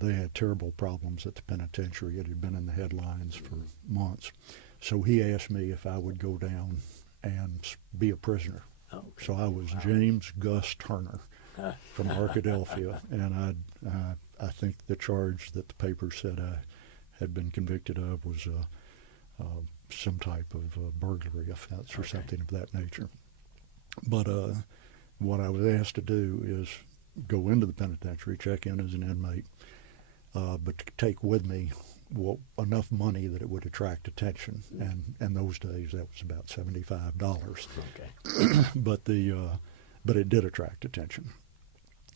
They had terrible problems at the penitentiary. It had been in the headlines for months. So he asked me if I would go down and be a prisoner. Okay. So I was James Gus Turner from Arkadelphia, and I think the charge that the paper said I had been convicted of was some type of burglary offense or something of that nature. But what I was asked to do is go into the penitentiary, check in as an inmate, but to take with me enough money that it would attract attention. And in those days, that was about $75. Okay. But it did attract attention.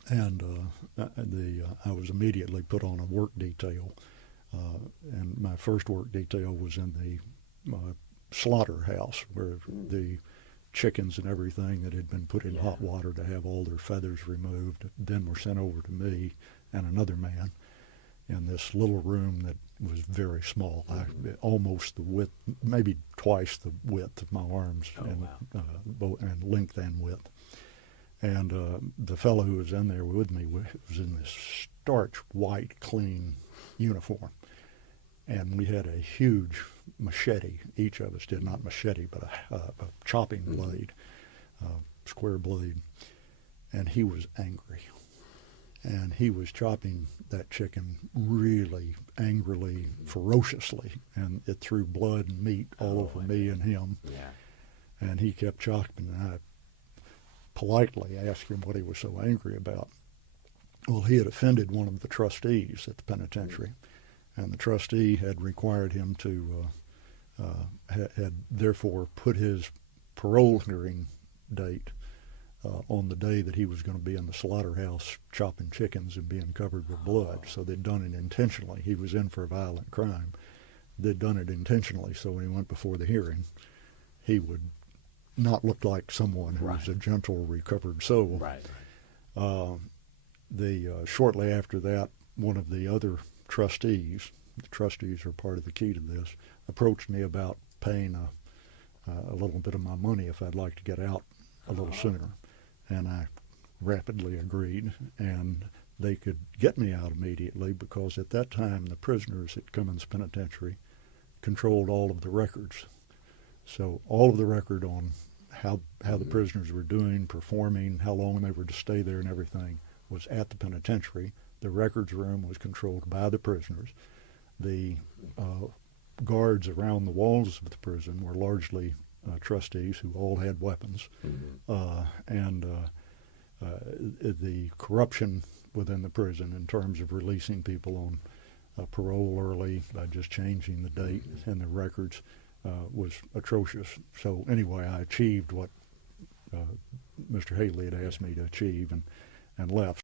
And I was immediately put on a work detail. And my first work detail was in the slaughterhouse, where the chickens and everything that had been put in hot water to have all their feathers removed then were sent over to me and another man in this little room that was very small, almost the width, maybe twice the width of my arms, and length and width. And the fellow who was in there with me was in this starch white, clean uniform. And we had a huge machete. Each of us did, not machete, but a chopping blade, square blade. And he was angry. And he was chopping that chicken really angrily, ferociously. And it threw blood and meat all over me and him. Yeah. And he kept chopping. And I politely asked him what he was so angry about. Well, he had offended one of the trustees at the penitentiary. And the trustee had required him to, had therefore put his parole hearing date on the day that he was going to be in the slaughterhouse chopping chickens and being covered with blood. So they'd done it intentionally. He was in for a violent crime. They'd done it intentionally, so when he went before the hearing, he would not look like someone who was a gentle, recovered soul. Right. Shortly after that, one of the other trustees, the trustees are part of the key to this, approached me about paying a little bit of my money if I'd like to get out a little sooner. And I rapidly agreed, and they could get me out immediately because at that time the prisoners at Cummins Penitentiary controlled all of the records. So all of the record on how the prisoners were doing, performing, how long they were to stay there and everything was at the penitentiary. The records room was controlled by the prisoners. The guards around the walls of the prison were largely trustees who all had weapons. And the corruption within the prison in terms of releasing people on parole early by just changing the date and the records was atrocious. So anyway, I achieved what Mr. Haley had asked me to achieve and left.